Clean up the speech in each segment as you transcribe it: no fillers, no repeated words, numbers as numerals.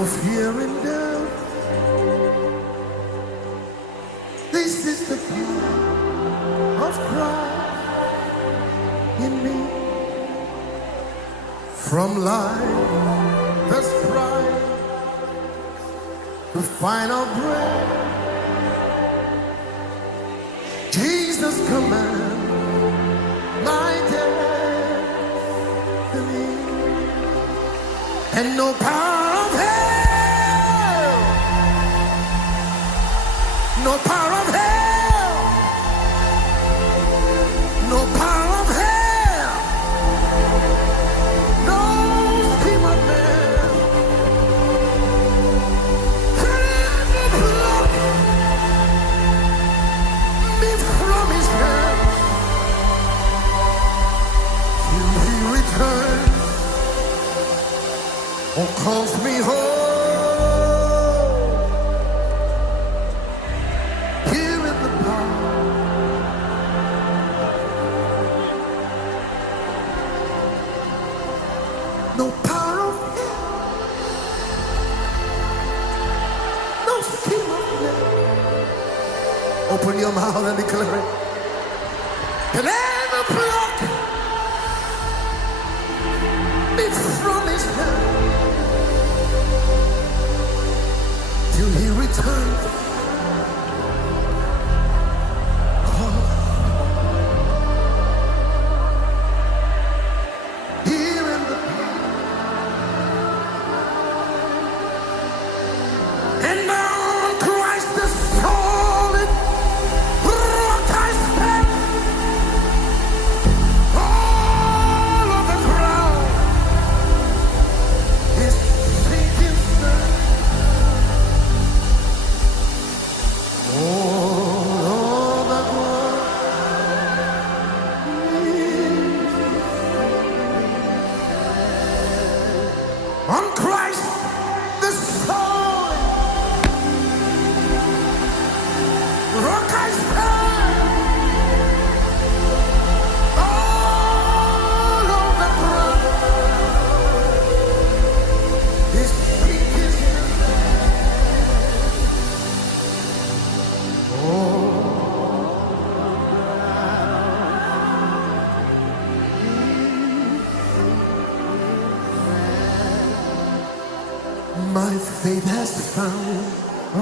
no fear in death. This is the power of Christ in me. From life that's bright to final breath, Jesus commands my destiny, and no power of hell, no power of hell, no power of hell, no scheme of man can ever pluck me from his hand till he returns or calls me home. Here in the power, no power of hell, no scheme of man. Open your mouth and declare it. Can ever pluck me from his hand till he returns. Here in the and on Christ the solid rock I stand. All of the ground is sinking sand. All of the ground on Christ the solid rock I stand. All of the ground is sinking sand. My faith has found a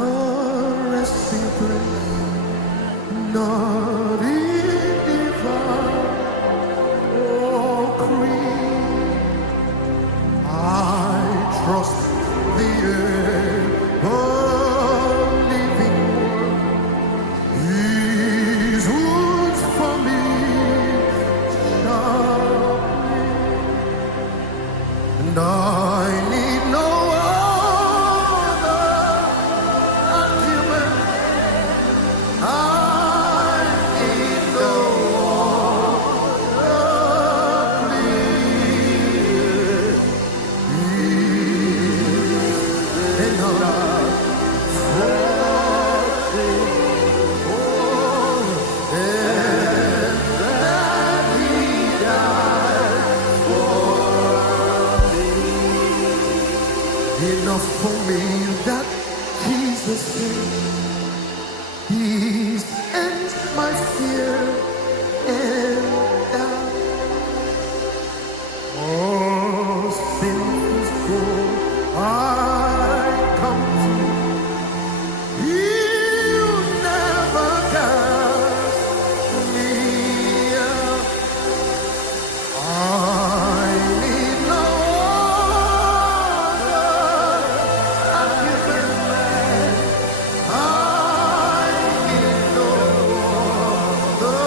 resting place, not in divine or creed. I trust the ever-living One. His wounds for me shall heal, and I need no other argument. I need no other plea. He's enough for me. Oh, and that he died for me. Enough for me that Jesus said, He ends my fear and doubt. Oh, sinful soul, I come to you, never cast me out. I need no other argument. I need no other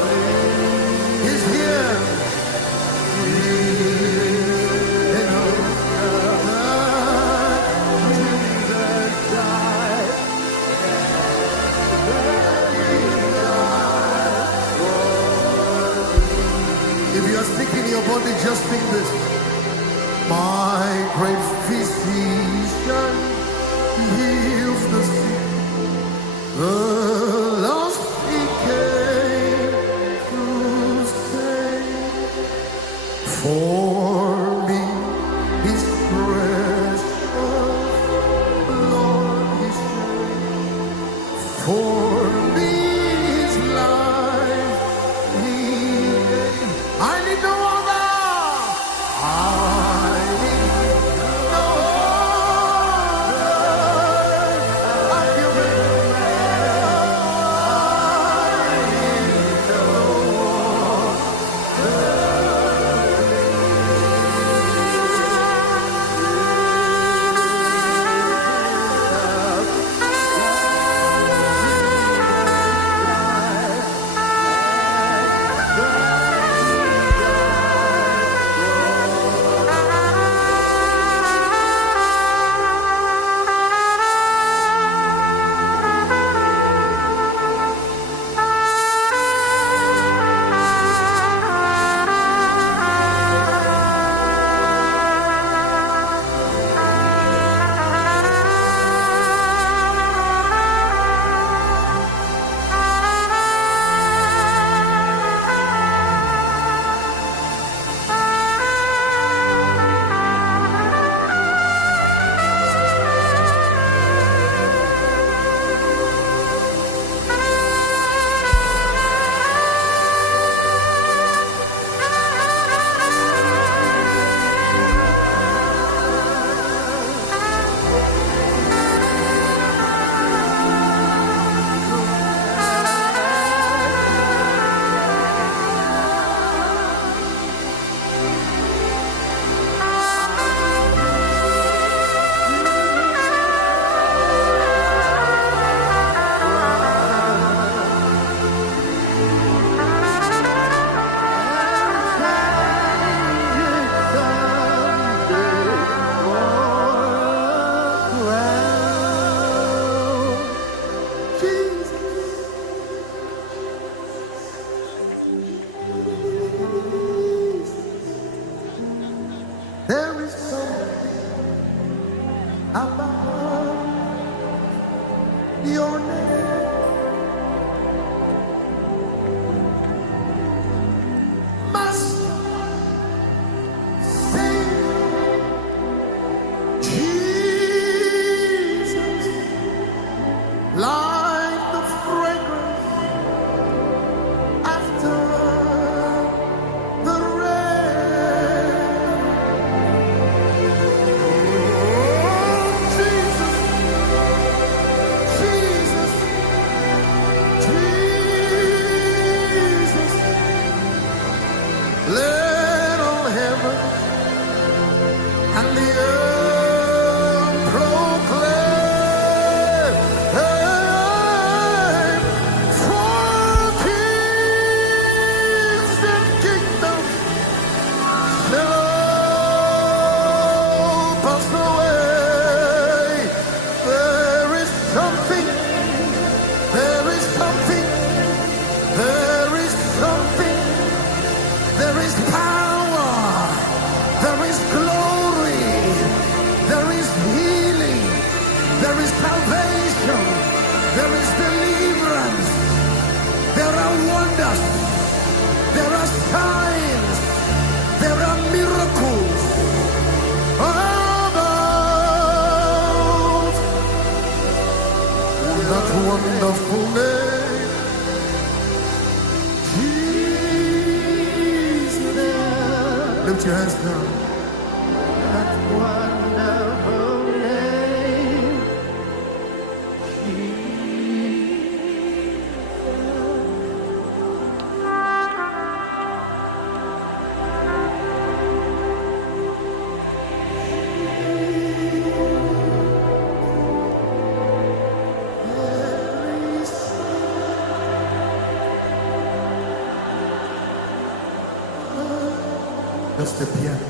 plea. He's here. Jesus died. If you are sick in your body, just think this. My great physician heals the sick. The lost he came to save. For me, his precious For me his life he gave. I need no other. I need no other. I give it. There is something about your name. Master, Savior, Jesus, like the fragrance after the rain. Jesus, Jesus, Jesus, let all heaven and the earth proclaim. For kings and kingdoms shall pass away. There is something, there is something, there is something, there is power, there is glory, there is healing, there is salvation, there is deliverance, there are wonders, there are signs, there are miracles about that wonderful name, Jesus. Lift your hands now. That wonderful name, just the piano.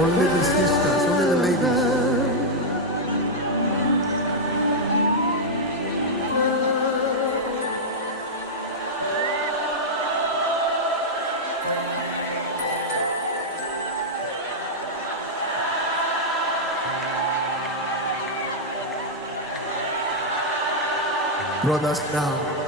Only the sisters, only the ladies. Brothers now.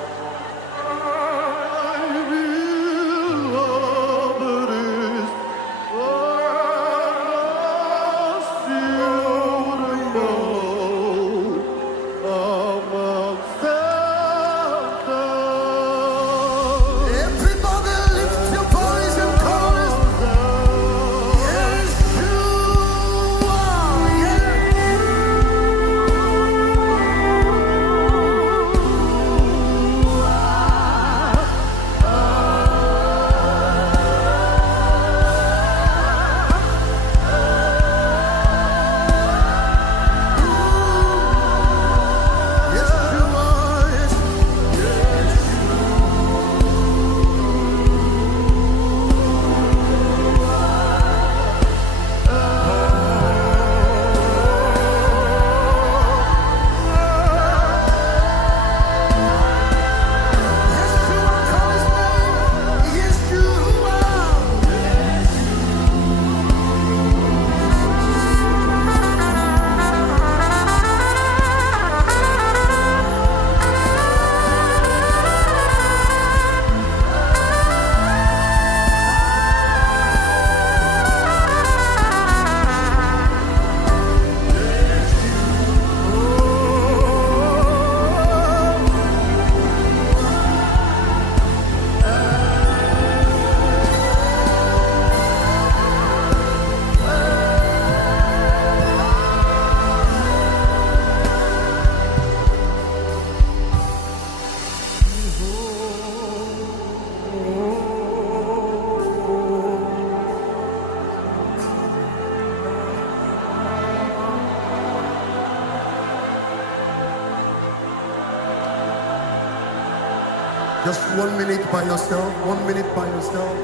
Just 1 minute by yourself, 1 minute by yourself.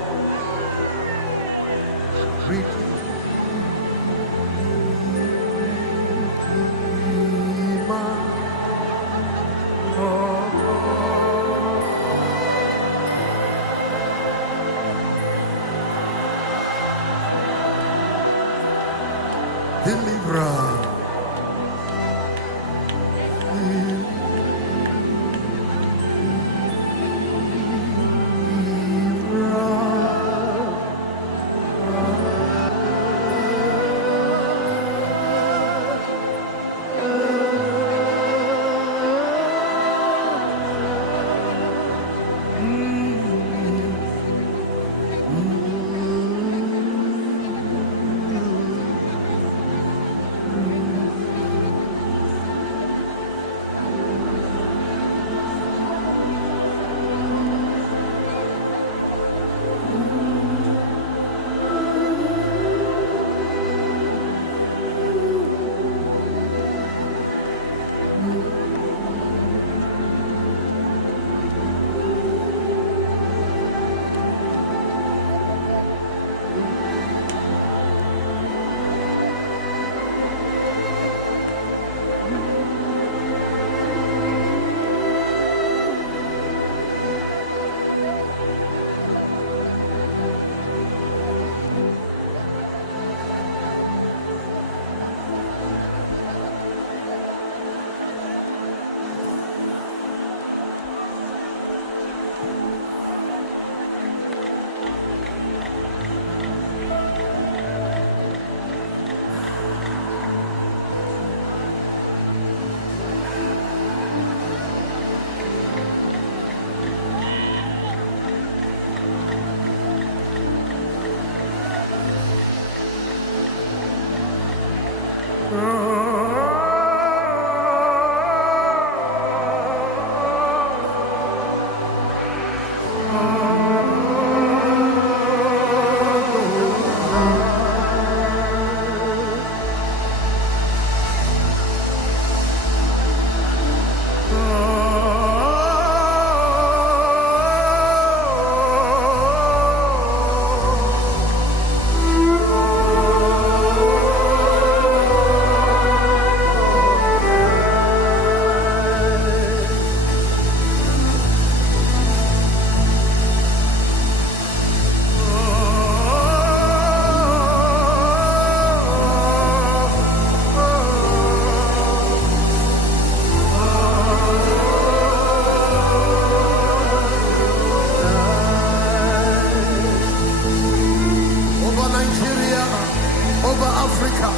Read. Deliverer. Nigeria, over Africa.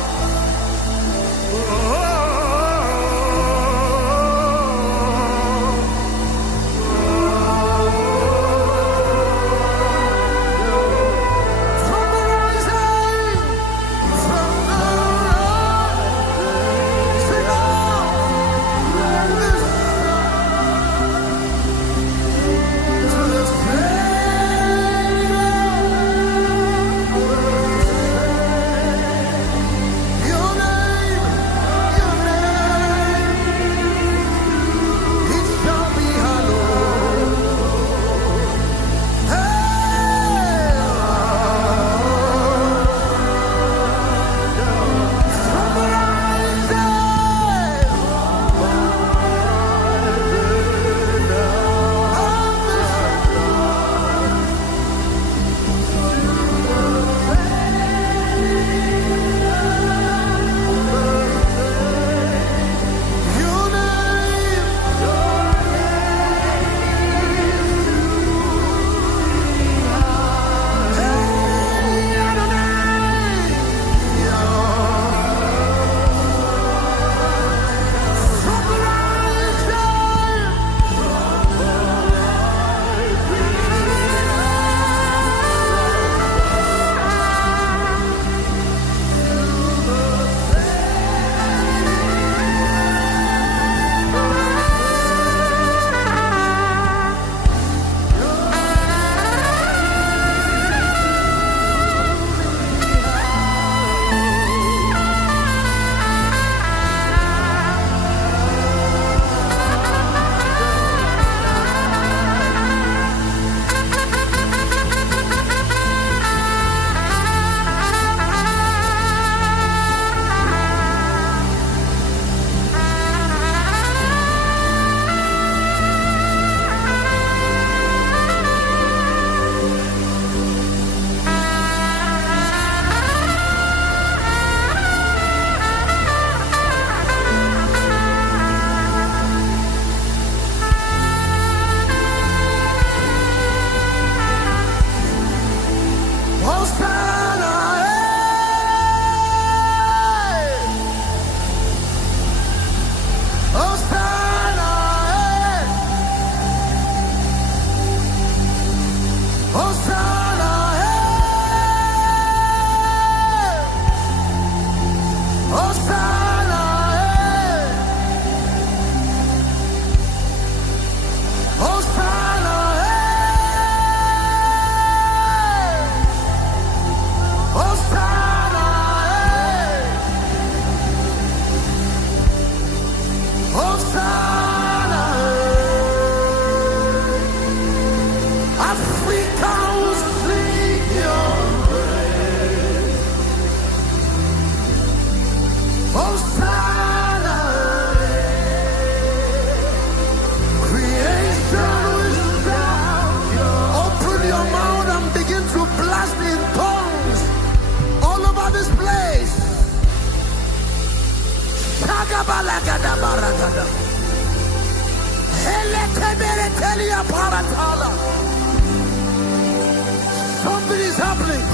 Something is happening.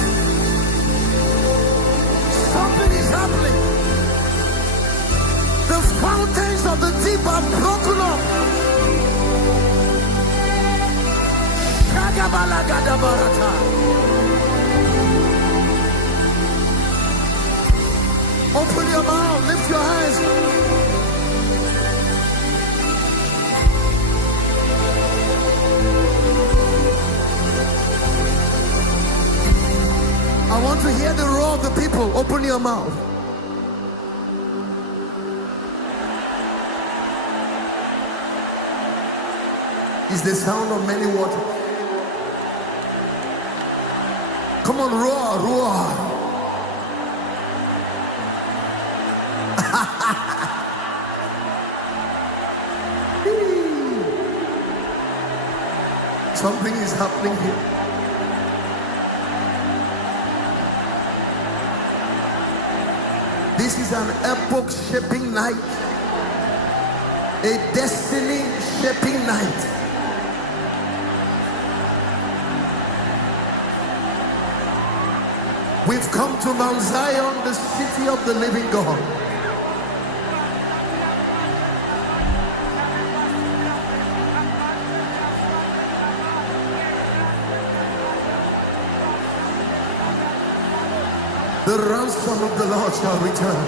Something is happening. The fountains of the deep are broken up. Open your mouth, lift your hands. I want to hear the roar of the people. Open your mouth. It's the sound of many waters. Come on, roar, roar. Something is happening here. This is an epoch-shaping night, a destiny-shaping night. We've come to Mount Zion, the city of the living God. The ransom of the Lord shall return.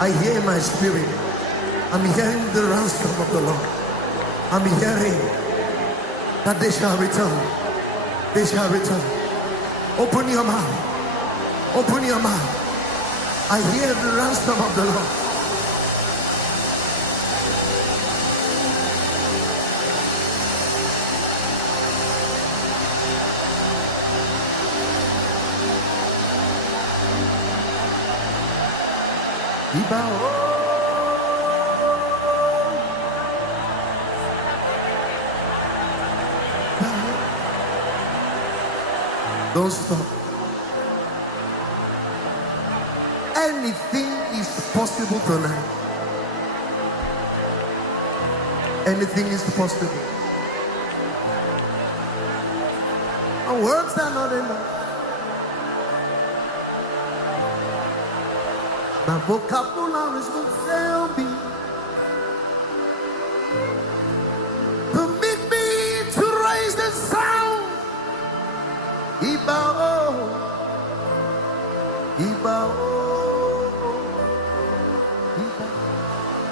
I hear in my spirit. I'm hearing the ransom of the Lord. I'm hearing that they shall return. They shall return. Open your mouth. Open your mouth. I hear the ransom of the Lord. Don't stop. Anything is possible tonight. Anything is possible. Our words are not enough. My vocabularies will fail me. Permit me to raise the sound. Ibao, Ibao, Ibao,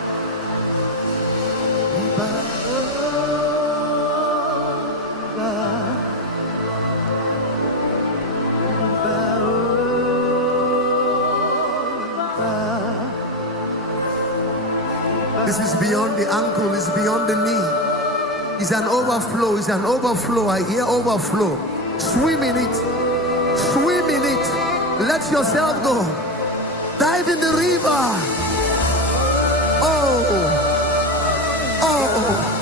This is beyond the ankle, it's beyond the knee. It's an overflow, it's an overflow. I hear overflow. Swim in it. Swim in it. Let yourself go. Dive in the river. Oh. Oh.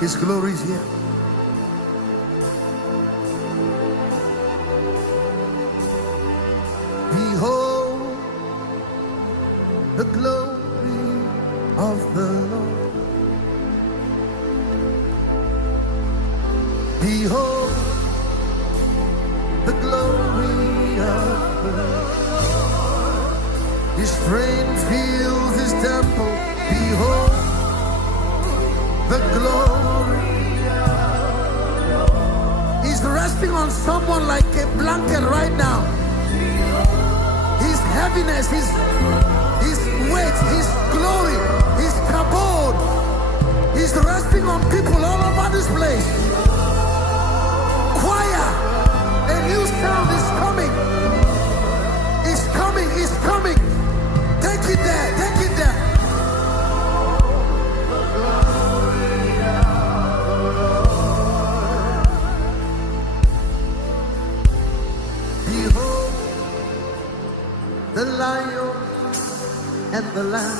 His glory is here. Behold the glory of the Lord. Behold the glory of the Lord. His train fills his temple. Behold the glory. He's resting on someone like a blanket right now. His heaviness, his weight, his glory, his kabod. He's resting on people all over this place. Choir, a new sound is coming. It's coming, it's coming. Take it there, take it there. The lion and the lamb,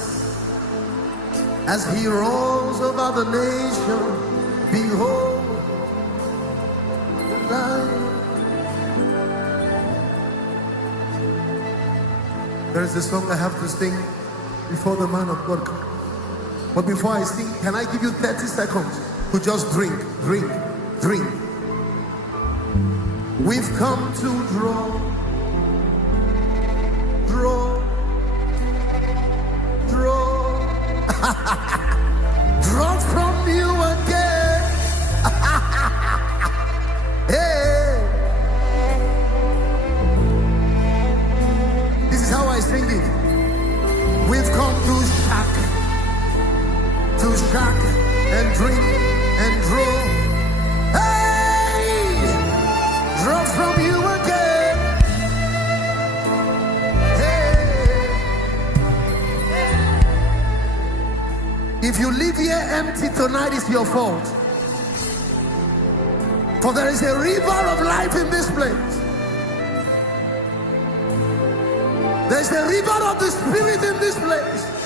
as he rolls over the nation. Behold the lion. There is a song I have to sing before the man of God comes. But before I sing, can I give you 30 seconds to just drink, drink, drink? We've come to draw. Draw, draw from you again. Hey, this is how I sing it. We've come to shack and drink and draw. Hey, draw from you again. If you leave here empty tonight, it's your fault. For there is a river of life in this place. There's a river of the Spirit in this place.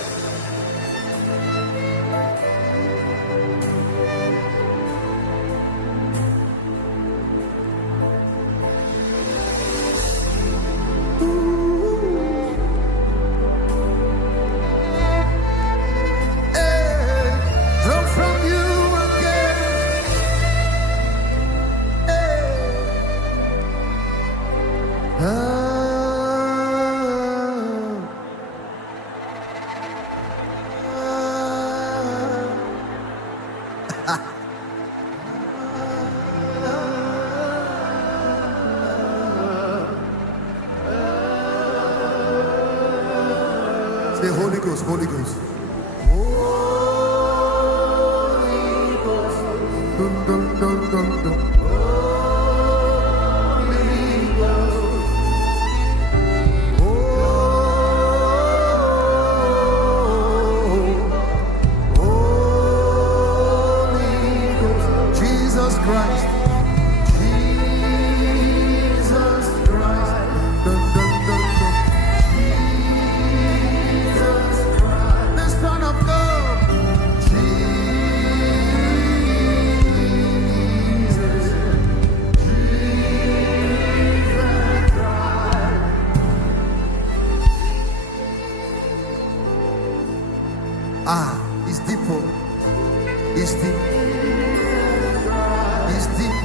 the Holy Ghost, Holy Ghost. Holy Ghost. Dun, dun, dun, dun, dun. Holy Ghost. Holy Ghost. Jesus Christ. Jesus Christ. Dun, dun, dun, dun. Jesus Christ. The Son of God. Jesus. Jesus Christ. It's deep. It's deep. It's deep.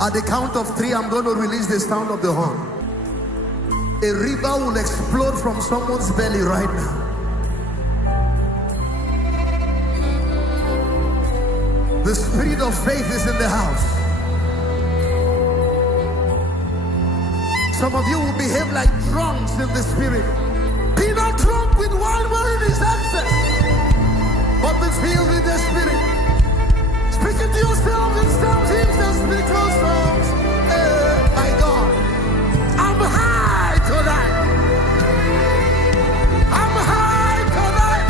At the count of 3, I'm going to release the sound of the horn. A river will explode from someone's belly right now. The spirit of faith is in the house. Some of you will behave like drunks in the spirit. Be not drunk with wine wherein is excess, but be filled with the spirit. Speaking to yourself in psalms, hymns, and spiritual songs. My God, I'm high tonight. I'm high tonight.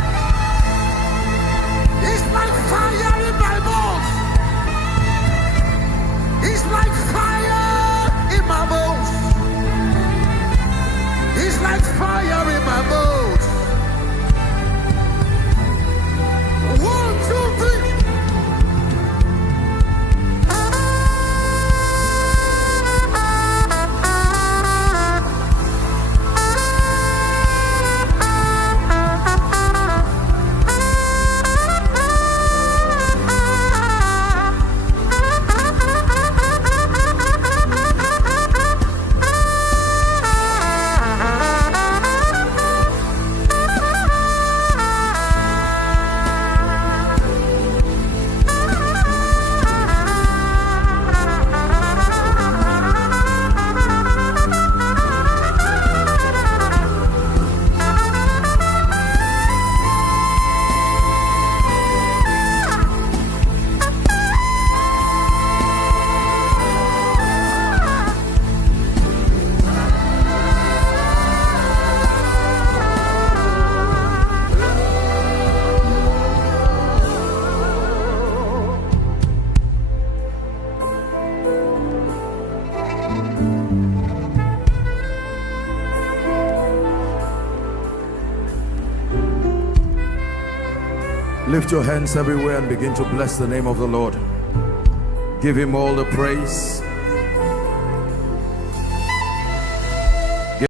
It's like fire in my bones. It's like fire in my bones. It's like fire in my bones. 1, 2, 3. Lift your hands everywhere and begin to bless the name of the Lord. Give him all the praise,